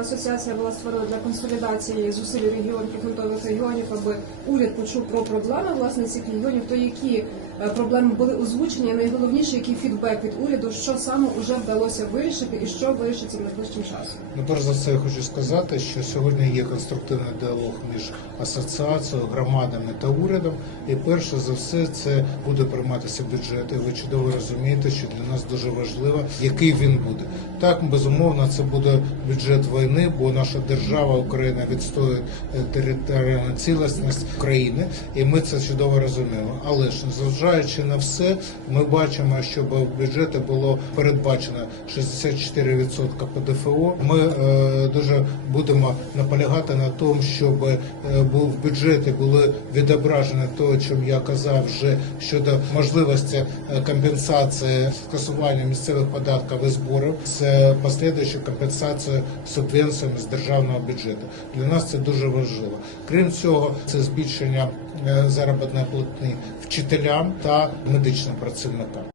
асоціація була створена для консолідації зусиль регіонів прифронтових регіонів, аби уряд почув про проблеми власне цих регіонів. То які е, проблеми були озвучені? Найголовніше, який фідбек від уряду, що саме вже вдалося вирішити, і що вирішиться найближчим часом. Ну, перш за все, я хочу сказати, що сьогодні є конструктивний діалог між асоціацією, громадами та урядом. І перше за все, це буде прийматися бюджет. І ви чудово розумієте, що для нас дуже важливо, який він буде. Так, безумовно, це буде бюджет війни, бо наша держава Україна відстоює е, територіальну цілісність країни, і ми це чудово розуміємо. Але ж незважаючи на все, ми бачимо, що в бюджеті було передбачено 64% ПДФО. Ми е, дуже будемо наполягати на тому, щоб е, був в бюджеті були відображені те, о чому я казав вже щодо можливості е, компенсації скасування місцевих податків і зборів з послідуючою компенсацією субвенціями з державного бюджету. Для нас це дуже важливо. Крім цього, це збільшення е, заробітної платні вчителям та медичним працівникам.